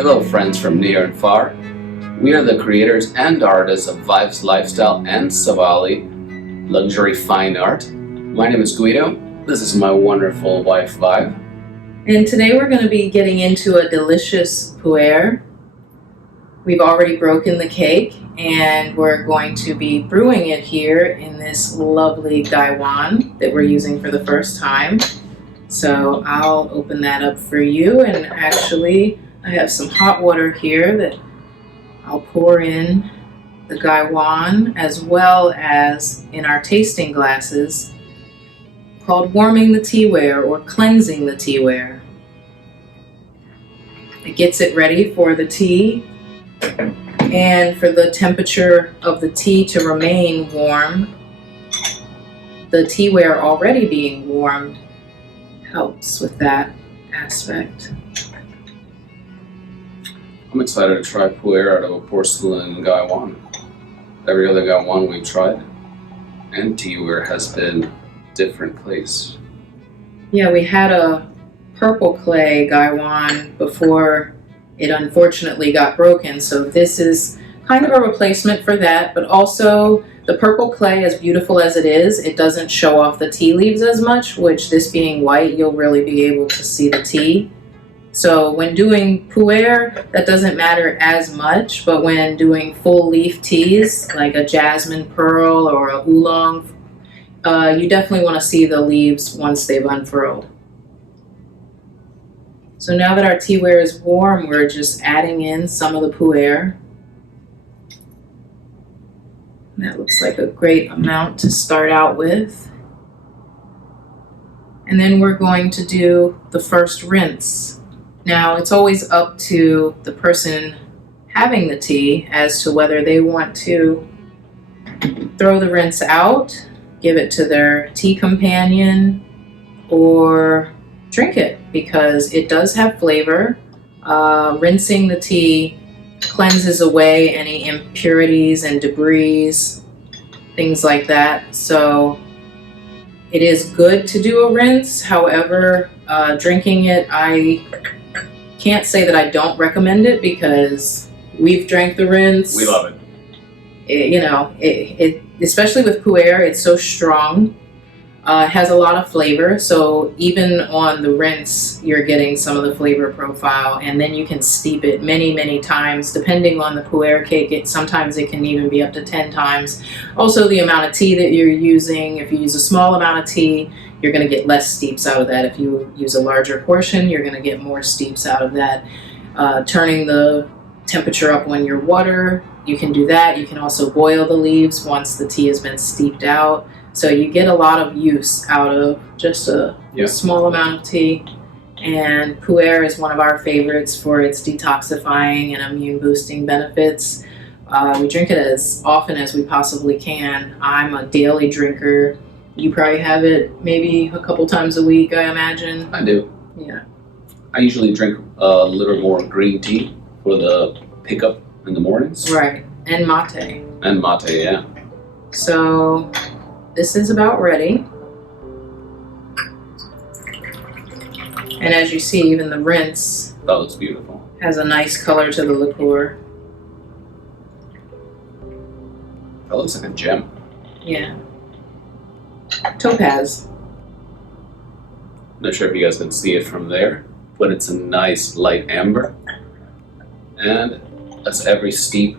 Hello friends from near and far. We are the creators and artists of Vibes Lifestyle and SABALI, luxury fine art. My name is Guido. This is my wonderful wife Vibe. And today we're going to be getting into a delicious pu'er. We've already broken the cake and we're going to be brewing it here in this lovely Gaiwan that we're using for the first time. So I'll open that up for you, and actually I have some hot water here that I'll pour in the Gaiwan as well as in our tasting glasses, called warming the teaware or cleansing the teaware. It gets it ready for the tea and for the temperature of the tea to remain warm. The teaware already being warmed helps with that aspect. I'm excited to try pu'er out of a porcelain Gaiwan. Every other Gaiwan we've tried and teaware has been different place. Yeah, we had a purple clay Gaiwan before it unfortunately got broken, so this is kind of a replacement for that, but also the purple clay, as beautiful as it is, it doesn't show off the tea leaves as much, which this being white, you'll really be able to see the tea. So when doing pu'er, that doesn't matter as much, but when doing full leaf teas, like a jasmine pearl or a oolong, you definitely want to see the leaves once they've unfurled. So now that our teaware is warm, we're just adding in some of the pu'er. That looks like a great amount to start out with. And then we're going to do the first rinse. Now, it's always up to the person having the tea as to whether they want to throw the rinse out, give it to their tea companion, or drink it, because it does have flavor. Rinsing the tea cleanses away any impurities and debris, things like that. So it is good to do a rinse. However, drinking it, I can't say that I don't recommend it, because we've drank the rinse. We love it. It especially with pu'er, it's so strong. It has a lot of flavor, so even on the rinse, you're getting some of the flavor profile, and then you can steep it many, many times, depending on the pu'er cake. Sometimes it can even be up to 10 times. Also, the amount of tea that you're using. If you use a small amount of tea, you're going to get less steeps out of that. If you use a larger portion, you're going to get more steeps out of that. Turning the temperature up when you water, you can do that. You can also boil the leaves once the tea has been steeped out. So you get a lot of use out of just a small amount of tea. And pu'er is one of our favorites for its detoxifying and immune boosting benefits. We drink it as often as we possibly can. I'm a daily drinker. You probably have it maybe a couple times a week, I imagine. I do. Yeah. I usually drink a little more green tea for the pickup in the mornings. Right. And mate. And mate, yeah. So this is about ready. And as you see, even the rinse That looks beautiful. has a nice color to the liqueur. That looks like a gem. Yeah. Topaz. Not sure if you guys can see it from there, but it's a nice light amber. And as every steep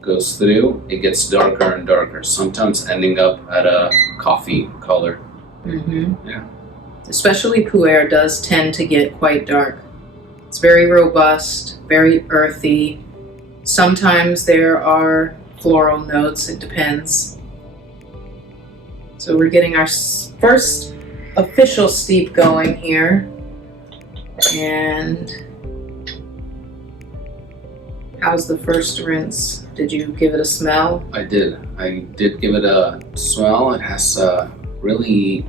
goes through, it gets darker and darker, sometimes ending up at a coffee color. Mm-hmm. Yeah. Especially pu'er does tend to get quite dark. It's very robust, very earthy. Sometimes there are floral notes, it depends. So we're getting our first official steep going here. And how's the first rinse? Did you give it a smell? I did give it a smell. It has a really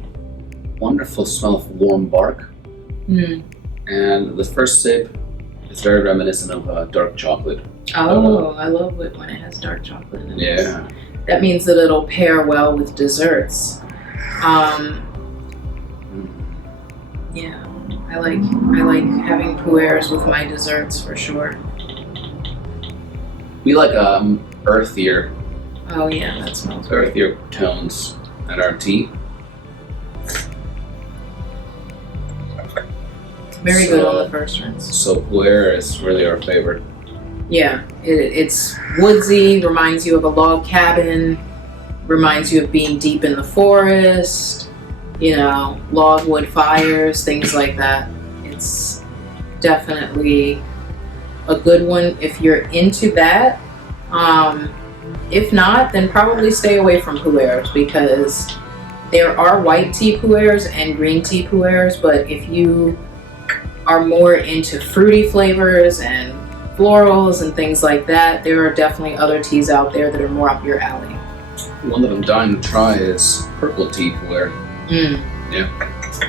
wonderful smell of warm bark. And the first sip is very reminiscent of dark chocolate. Oh, I love it when it has dark chocolate in it. Yeah. That means that it'll pair well with desserts. Yeah. I like having pu'ers with my desserts for sure. We like earthier, Oh yeah, that smells great. earthier tones in our tea. Very good on the first rinse. So pu'er is really our favorite. Yeah, it's woodsy, reminds you of a log cabin, reminds you of being deep in the forest, you know, logwood fires, things like that. It's definitely a good one if you're into that. If not, then probably stay away from pu'ers, because there are white tea pu'ers and green tea pu'ers, but if you are more into fruity flavors and florals and things like that, there are definitely other teas out there that are more up your alley. One that I'm dying to try is purple tea pu'er. Yeah.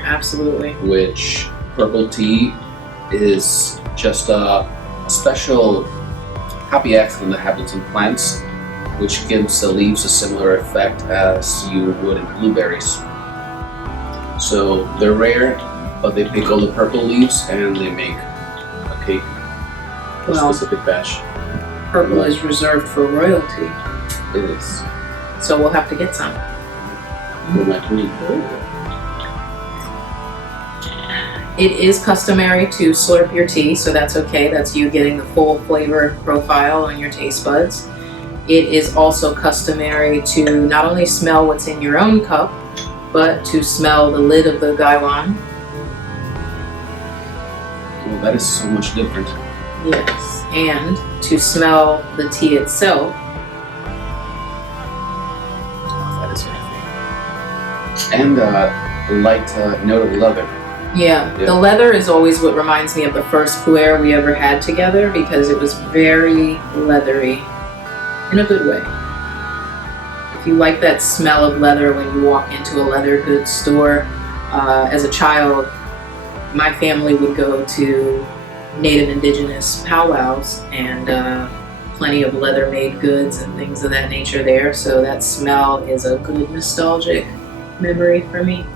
Absolutely. Which purple tea is just a special happy accident that happens in plants, which gives the leaves a similar effect as you would in blueberries. So they're rare, but they pick all the purple leaves and they make a cake, a Well, specific batch. purple is reserved for royalty, It is. so we'll have to get some. For my queen. It is customary to slurp your tea, so that's okay. That's you getting the full flavor profile on your taste buds. It is also customary to not only smell what's in your own cup, but to smell the lid of the Gaiwan. Well, that is so much different. Yes. And to smell the tea itself. That is very favorite. And a light note of leather. Yeah, the leather is always what reminds me of the first pu'er we ever had together, because it was very leathery in a good way. If you like that smell of leather when you walk into a leather goods store, as a child, my family would go to Native Indigenous powwows and plenty of leather made goods and things of that nature there. So that smell is a good nostalgic memory for me.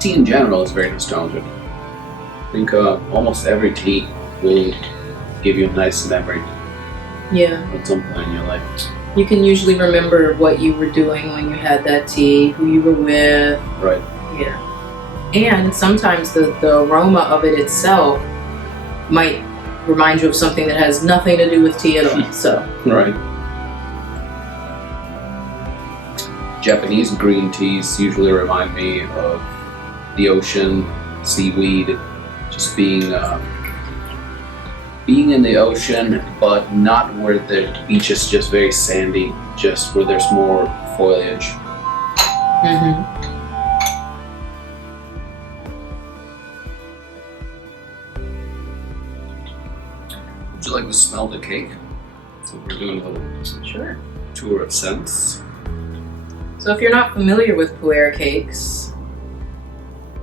Tea in general is very nostalgic. I think almost every tea will give you a nice memory Yeah. at some point in your life. You can usually remember what you were doing when you had that tea, who you were with. Right. Yeah. And sometimes the aroma of it itself might remind you of something that has nothing to do with tea at all. So, Right. Japanese green teas usually remind me of the ocean, seaweed, just being in the ocean, but not where the beach is just very sandy, just where there's more foliage. Would you like to smell the cake? So we're doing a little Sure. tour of scents. So if you're not familiar with pu'er cakes,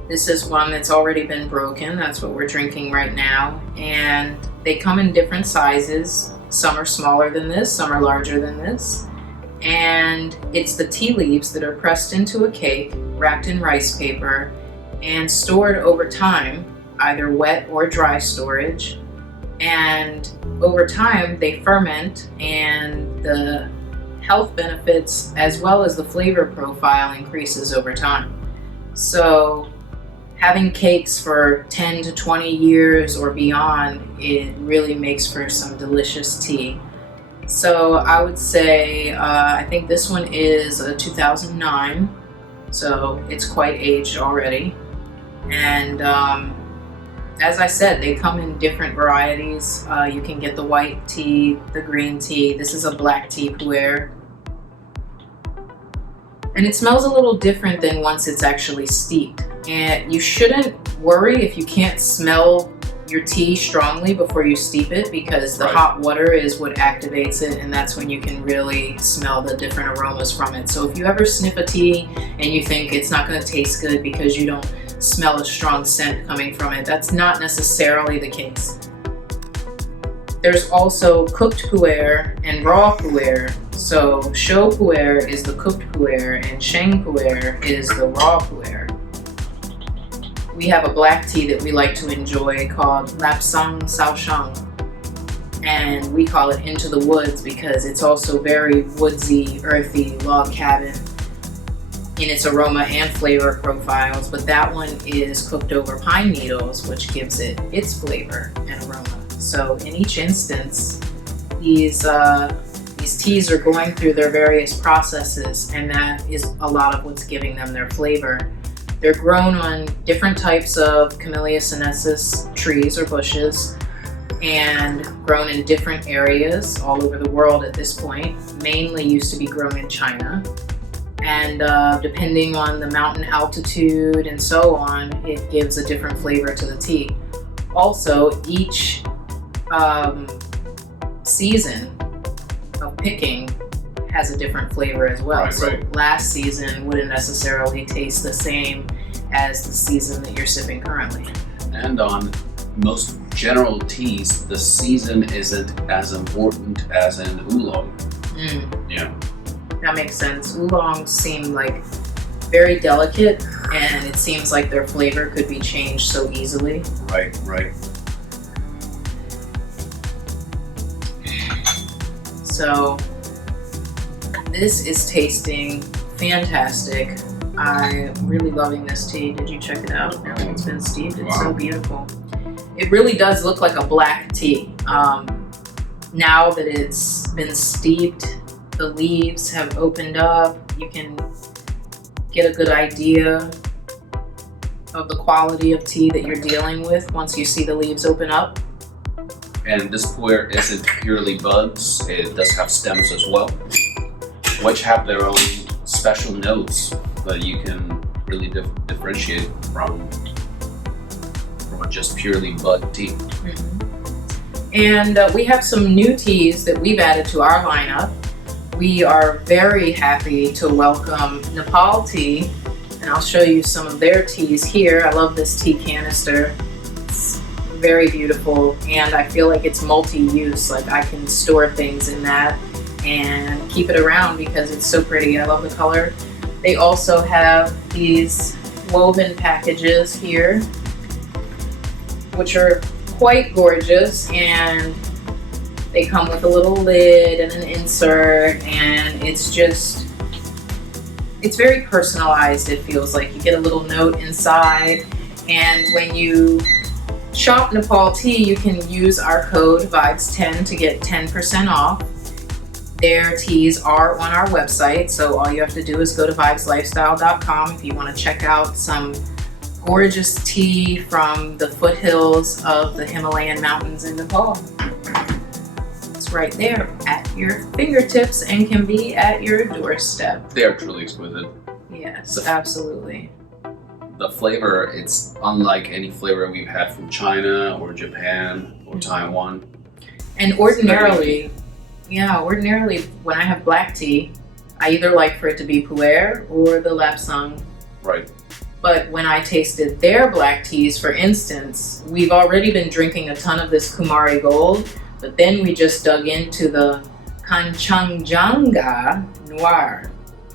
this is one that's already been broken. That's what we're drinking right now. And they come in different sizes. Some are smaller than this, some are larger than this. And it's the tea leaves that are pressed into a cake, wrapped in rice paper, and stored over time, either wet or dry storage. And over time, they ferment, and the health benefits as well as the flavor profile increases over time. So having cakes for 10 to 20 years or beyond, it really makes for some delicious tea. So I would say, I think this one is a 2009, so it's quite aged already. And as I said, they come in different varieties. You can get the white tea, the green tea. This is a black tea pu'er. And it smells a little different than once it's actually steeped. And you shouldn't worry if you can't smell your tea strongly before you steep it, because the hot water is what activates it, and that's when you can really smell the different aromas from it. So if you ever sniff a tea and you think it's not going to taste good because you don't smell a strong scent coming from it, that's not necessarily the case. There's also cooked pu'er and raw pu'er. So shou pu'er is the cooked pu'er and sheng pu'er is the raw pu'er. we have a black tea that we like to enjoy called Lapsang Saoshang, and we call it Into the Woods because it's also very woodsy, earthy, log cabin in its aroma and flavor profiles, but that one is cooked over pine needles, which gives it its flavor and aroma. So in each instance, these teas are going through their various processes, and that is a lot of what's giving them their flavor. They're grown on different types of Camellia sinensis trees or bushes, and grown in different areas all over the world at this point. Mainly used to be grown in China. And depending on the mountain altitude and so on, it gives a different flavor to the tea. Also, each season of picking has a different flavor as well. Right. Last season wouldn't necessarily taste the same as the season that you're sipping currently. And on most general teas, the season isn't as important as in oolong. Yeah. That makes sense. Oolongs seem like very delicate, and it seems like their flavor could be changed so easily. Right. So this is tasting fantastic. I'm really loving this tea. Did you check it out? Now it's been steeped. It's so beautiful. It really does look like a black tea. Now that it's been steeped, the leaves have opened up. You can get a good idea of the quality of tea that you're dealing with once you see the leaves open up. And this pu'er isn't purely buds. It does have stems as well, which have their own special notes that you can really differentiate from a just purely bud tea. And we have some new teas that we've added to our lineup. We are very happy to welcome Nepal Tea, and I'll show you some of their teas here. I love this tea canister. It's very beautiful, and I feel like it's multi-use. Like I can store things in that and keep it around because it's so pretty. I love the color. They also have these woven packages here, which are quite gorgeous, and they come with a little lid and an insert, and it's very personalized. It feels like you get a little note inside, and when you shop Nepal Tea, you can use our code VIBES10 to get 10% off. Their teas are on our website, so all you have to do is go to vibeslifestyle.com if you want to check out some gorgeous tea from the foothills of the Himalayan mountains in Nepal. It's right there at your fingertips and can be at your doorstep. They are truly exquisite. Yes, absolutely. The flavor, it's unlike any flavor we've had from China or Japan or Taiwan. And ordinarily when I have black tea, I either like for it to be pu'er or the lapsang. Right. But when I tasted their black teas, for instance, we've already been drinking a ton of this Kumari Gold, but then we just dug into the Kanchanjunga Noir,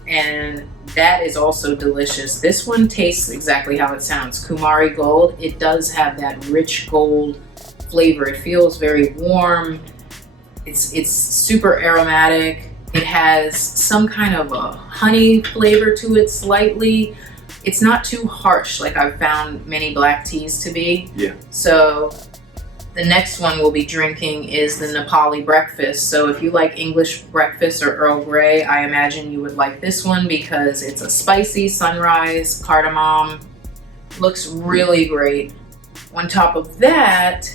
and that is also delicious. This one tastes exactly how it sounds. Kumari Gold, it does have that rich gold flavor. It feels very warm. It's super aromatic. It has some kind of a honey flavor to it slightly. It's not too harsh like I've found many black teas to be. Yeah. So the next one we'll be drinking is the Nepali breakfast. So if you like English breakfast or Earl Grey, I imagine you would like this one because it's a spicy sunrise cardamom. Looks really great. On top of that,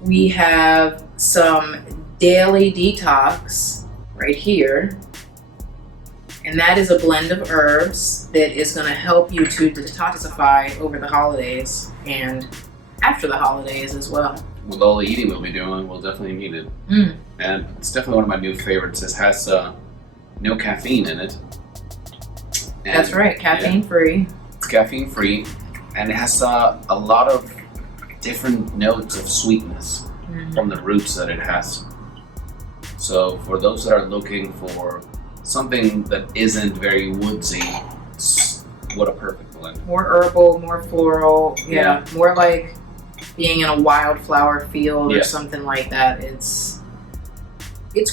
we have some daily detox right here. And that is a blend of herbs that is going to help you to detoxify over the holidays and after the holidays as well. With all the eating we'll be doing, we'll definitely need it. And it's definitely one of my new favorites. It has no caffeine in it. And that's right, caffeine free. It's caffeine free, and it has a lot of different notes of sweetness from the roots that it has. So for those that are looking for something that isn't very woodsy, What a perfect blend. More herbal, more floral. Yeah. More like being in a wildflower field or something like that. It's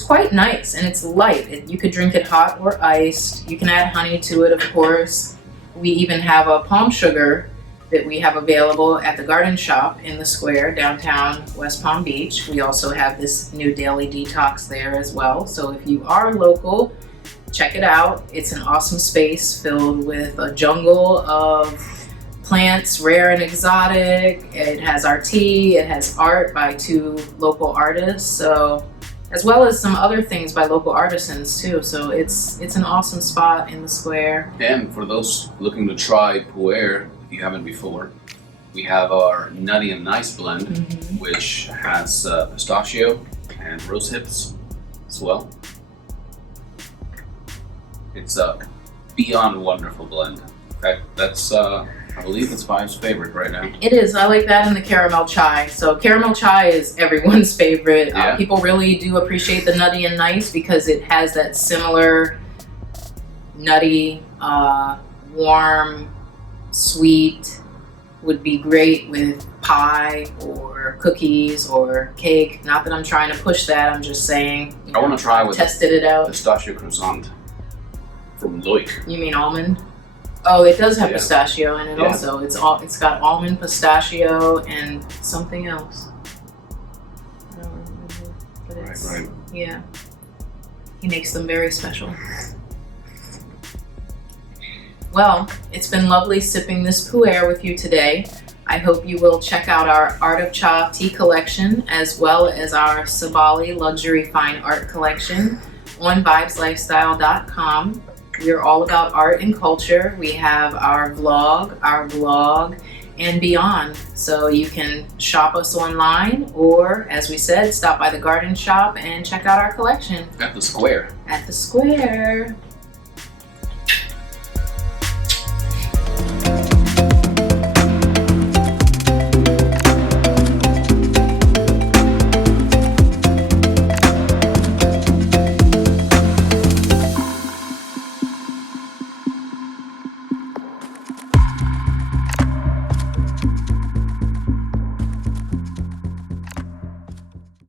quite nice and it's light. You could drink it hot or iced. You can add honey to it, of course. We even have a palm sugar that we have available at the garden shop in the square downtown West Palm Beach. We also have this new daily detox there as well. So if you are local, check it out. It's an awesome space filled with a jungle of plants, rare and exotic. It has our tea, it has art by 2 local artists, so as well as some other things by local artisans too. So it's an awesome spot in the square. And for those looking to try Puerh, if you haven't before, we have our Nutty and Nice blend, which has pistachio and rose hips as well. It's a beyond wonderful blend. In fact, that's I believe it's Five's favorite right now. It is. I like that and the caramel chai. So caramel chai is everyone's favorite. Yeah. People really do appreciate the Nutty and Nice because it has that similar nutty, warm, sweet, would be great with pie or cookies or cake. Not that I'm trying to push that, I'm just saying. I want to try with tested it out. Pistachio croissant from Loic. You mean almond? Oh, it does have pistachio in it also. It's got almond, pistachio, and something else. I don't remember. But it's, Right. Yeah. He makes them very special. Well, it's been lovely sipping this Puerh with you today. I hope you will check out our Art of Cha tea collection as well as our SABALI luxury fine art collection on vibeslifestyle.com. We're all about art and culture. We have our vlog, our blog, and beyond. So you can shop us online or, as we said, stop by the garden shop and check out our collection. At the square. At the square.